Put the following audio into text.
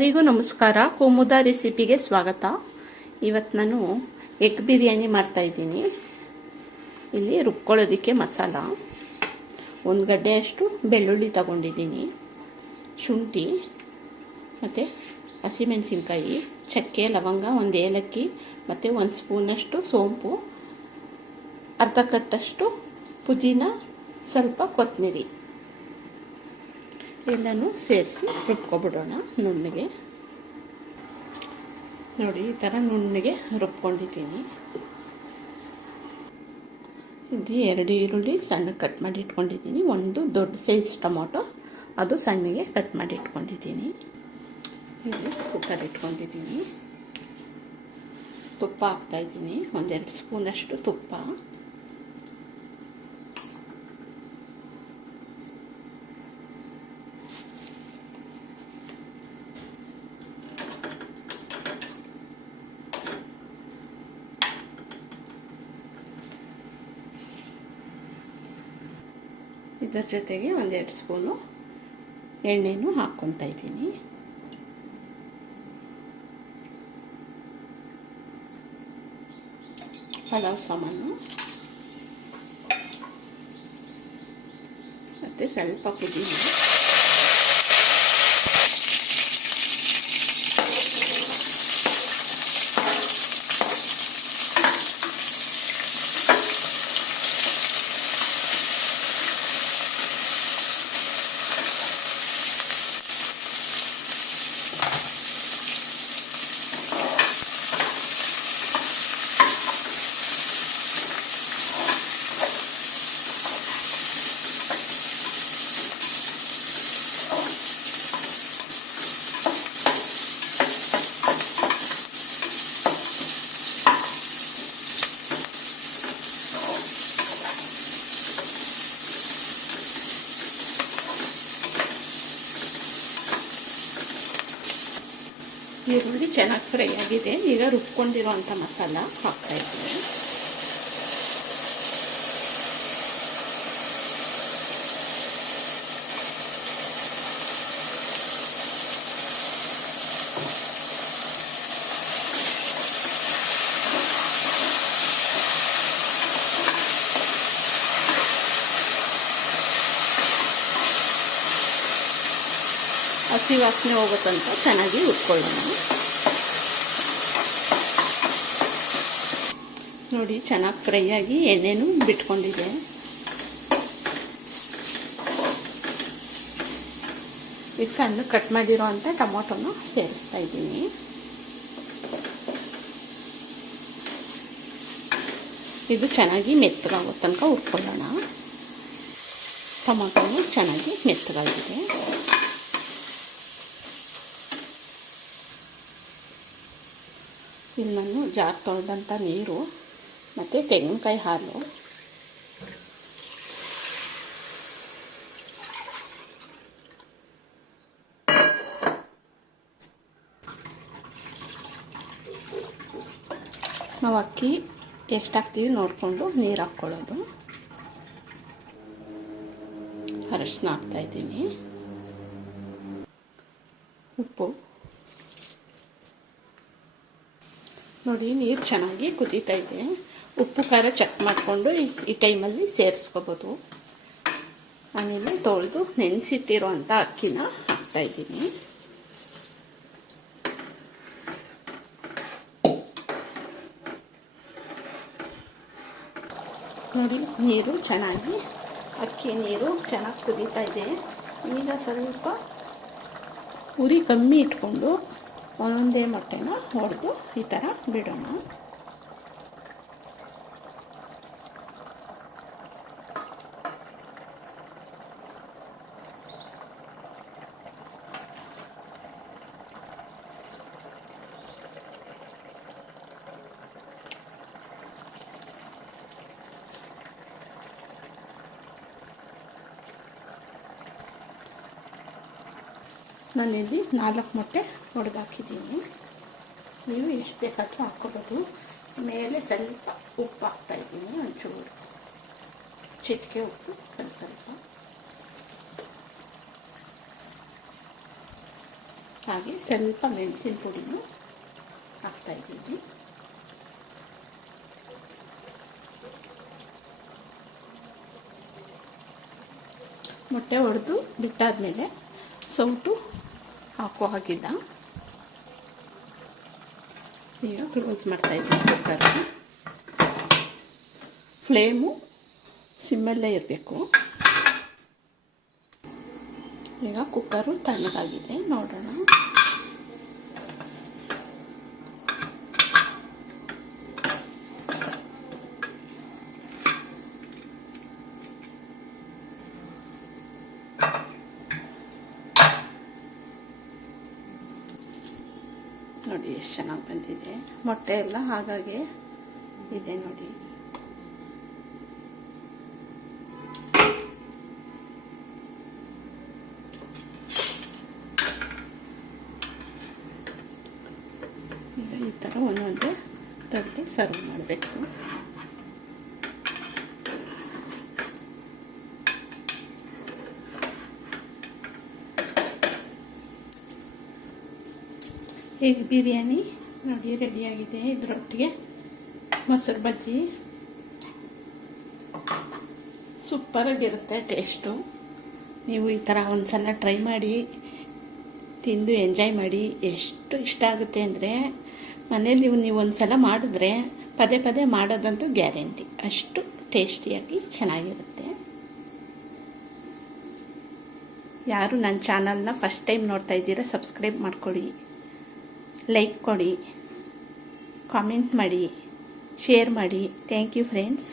ಎಲ್ಲರಿಗೂ ನಮಸ್ಕಾರ. ಕುಮುದ ರೆಸಿಪಿಗೆ ಸ್ವಾಗತ. ಇವತ್ತು ನಾನು ಎಗ್ ಬಿರಿಯಾನಿ ಮಾಡ್ತಾಯಿದ್ದೀನಿ. ಇಲ್ಲಿ ರುಬ್ಕೊಳ್ಳೋದಕ್ಕೆ ಮಸಾಲ, ಒಂದು ಗಡ್ಡೆಯಷ್ಟು ಬೆಳ್ಳುಳ್ಳಿ ತಗೊಂಡಿದ್ದೀನಿ, ಶುಂಠಿ ಮತ್ತು ಹಸಿಮೆಣಸಿನ್ಕಾಯಿ, ಚಕ್ಕೆ, ಲವಂಗ, ಒಂದು ಏಲಕ್ಕಿ ಮತ್ತು ಒಂದು ಸ್ಪೂನಷ್ಟು ಸೋಂಪು, ಅರ್ಧ ಕಟ್ಟಷ್ಟು ಪುದೀನ, ಸ್ವಲ್ಪ ಕೊತ್ತಂಬರಿ ಎಲ್ಲನೂ ಸೇರಿಸಿ ರುಬ್ಕೊಬಿಡೋಣ ನುಣ್ಣಗೆ. ನೋಡಿ, ಈ ಥರ ನುಣ್ಣಗೆ ರುಬ್ಕೊಂಡಿದ್ದೀನಿ. ಇದು 2 ಈರುಳ್ಳಿ ಸಣ್ಣಗೆ ಕಟ್ ಮಾಡಿ ಇಟ್ಕೊಂಡಿದ್ದೀನಿ. ಒಂದು ದೊಡ್ಡ ಸೈಜ್ ಟೊಮೊಟೊ, ಅದು ಸಣ್ಣಗೆ ಕಟ್ ಮಾಡಿ ಇಟ್ಕೊಂಡಿದ್ದೀನಿ. ಇದು ಕುಕ್ಕರ್ ಇಟ್ಕೊಂಡಿದ್ದೀನಿ. ತುಪ್ಪ ಹಾಕ್ತಾಯಿದ್ದೀನಿ, 1-2 ಸ್ಪೂನಷ್ಟು ತುಪ್ಪ. ಇದರ ಜೊತೆಗೆ 1-2 ಸ್ಪೂನು ಎಣ್ಣೆನೂ ಹಾಕ್ಕೊತಾ ಇದ್ದೀನಿ. ಪಲಾವ್ ಸಾಮಾನು ಮತ್ತು ಸ್ವಲ್ಪ ಪುದೀನ, ಈರುಳ್ಳಿ ಚೆನ್ನಾಗಿ ಫ್ರೈ ಆಗಿದೆ. ಈಗ ರುಬ್ಕೊಂಡಿರೋಂಥ ಮಸಾಲ ಹಾಕ್ತಾಯಿದ್ದೀನಿ. ಹಸಿ ವಾಸನೆ ಹೋಗುತ್ತಂತ ಚೆನ್ನಾಗಿ ಹುರ್ಕೊಳ್ಳೋಣ. ನೋಡಿ, ಚೆನ್ನಾಗಿ ಫ್ರೈ ಆಗಿ ಎಣ್ಣೆನೂ ಬಿಟ್ಕೊಂಡಿದೆ. ಈಗ ಸಣ್ಣ ಕಟ್ ಮಾಡಿರೋ ಅಂಥ ಟೊಮೊಟೊನ ಸೇರಿಸ್ತಾ ಇದ್ದೀನಿ. ಇದು ಚೆನ್ನಾಗಿ ಮೆತ್ತಗಾಗೋ ತನಕ ಹುರ್ಕೊಳ್ಳೋಣ. ಟೊಮೊಟೊನು ಚೆನ್ನಾಗಿ ಮೆತ್ತಗಾಗಿದೆ. ಇಲ್ಲಿ ನಾನು ಜಾರ್ ತೊಳೆದಂಥ ನೀರು ಮತ್ತು ತೆಂಗಿನಕಾಯಿ ಹಾಲು, ನಾವು ಅಕ್ಕಿ ಎಷ್ಟು ಹಾಕ್ತೀವಿ ನೋಡಿಕೊಂಡು ನೀರು ಹಾಕ್ಕೊಳ್ಳೋದು. ಅರಶಿನ ಹಾಕ್ತಾಯಿದ್ದೀನಿ, ಉಪ್ಪು. ನೋಡಿ, ನೀರು ಚೆನ್ನಾಗಿ ಕುದೀತಾ ಇದೆ. ಉಪ್ಪು ಖಾರ ಚೆಕ್ ಮಾಡಿಕೊಂಡು ಈ ಟೈಮಲ್ಲಿ ಸೇರಿಸ್ಕೋಬೋದು. ಆಮೇಲೆ ತೊಳೆದು ನೆನೆಸಿಟ್ಟಿರೋ ಅಂಥ ಅಕ್ಕಿನ ಹಾಕ್ತಾಯಿದ್ದೀನಿ. ನೋಡಿ, ನೀರು ಚೆನ್ನಾಗಿ, ಅಕ್ಕಿ ನೀರು ಚೆನ್ನಾಗಿ ಕುದೀತಾ ಇದೆ. ಈಗ ಸ್ವಲ್ಪ ಉರಿ ಕಮ್ಮಿ ಇಟ್ಕೊಂಡು ಒಂದೊಂದೇ ಮೊಟ್ಟೆನ ಹೊಡೆದು ಈ ಥರ ಬಿಡೋಣ. ನಾನಿಲ್ಲಿ 4 ಮೊಟ್ಟೆ ಹೊಡೆದಾಕಿದ್ದೀನಿ. ನೀವು ಎಷ್ಟು ಬೇಕಾದರೂ ಹಾಕ್ಕೋಬೋದು. ಮೇಲೆ ಸ್ವಲ್ಪ ಉಪ್ಪು ಹಾಕ್ತಾಯಿದ್ದೀನಿ, ಒಂಚೂರು ಚಿಟಿಕೆ ಉಪ್ಪು, ಸ್ವಲ್ಪ. ಹಾಗೆ ಸ್ವಲ್ಪ ಮೆಣಸಿನ ಪುಡಿನೂ ಹಾಕ್ತಾಯಿದ್ದೀನಿ. ಮೊಟ್ಟೆ ಹೊಡೆದು ಬಿಟ್ಟಾದಮೇಲೆ ಸೌಟು ಹಾಕೋ ಹಾಗಿಲ್ಲ. ಈಗ ಕ್ಲೋಸ್ ಮಾಡ್ತಾಯಿದ್ದೀನಿ ಕುಕ್ಕರ್. ಫ್ಲೇಮು ಸಿಮ್ಮಲ್ಲೇ ಇರಬೇಕು. ಈಗ ಕುಕ್ಕರು ತಣ್ಣಗಾಗಿದೆ, ನೋಡೋಣ. ನೋಡಿ ಎಷ್ಟು ಚೆನ್ನಾಗಿ ಬಂದಿದೆ. ಮೊಟ್ಟೆ ಎಲ್ಲ ಹಾಗಾಗಿ ಇದೆ ನೋಡಿ. ಈಗ ಈ ಥರ ಒಂದೊಂದೇ ತೆಗೆದು ಸರ್ವ್ ಮಾಡಬೇಕು. ಎಗ್ ಬಿರಿಯಾನಿ ನೋಡಿ ರೆಡಿಯಾಗಿದೆ. ಇದರೊಟ್ಟಿಗೆ ಮೊಸರು ಬಜ್ಜಿ ಸೂಪರಾಗಿರುತ್ತೆ ಟೇಸ್ಟು. ನೀವು ಈ ಥರ ಒಂದು ಸಲ ಟ್ರೈ ಮಾಡಿ, ತಿಂದು ಎಂಜಾಯ್ ಮಾಡಿ. ಎಷ್ಟು ಇಷ್ಟ ಆಗುತ್ತೆ ಅಂದರೆ ಮನೇಲಿ ನೀವು ಒಂದು ಸಲ ಮಾಡಿದ್ರೆ ಪದೇ ಪದೇ ಮಾಡೋದಂತೂ ಗ್ಯಾರಂಟಿ. ಅಷ್ಟು ಟೇಸ್ಟಿಯಾಗಿ ಚೆನ್ನಾಗಿರುತ್ತೆ. ಯಾರು ನನ್ನ ಚಾನಲ್ನ ಫಸ್ಟ್ ಟೈಮ್ ನೋಡ್ತಾ ಇದ್ದೀರಾ ಸಬ್ಸ್ಕ್ರೈಬ್ ಮಾಡ್ಕೊಳ್ಳಿ, ಲೈಕ್ ಕೊಡಿ, ಕಾಮೆಂಟ್ ಮಾಡಿ, ಶೇರ್ ಮಾಡಿ. Thank you friends.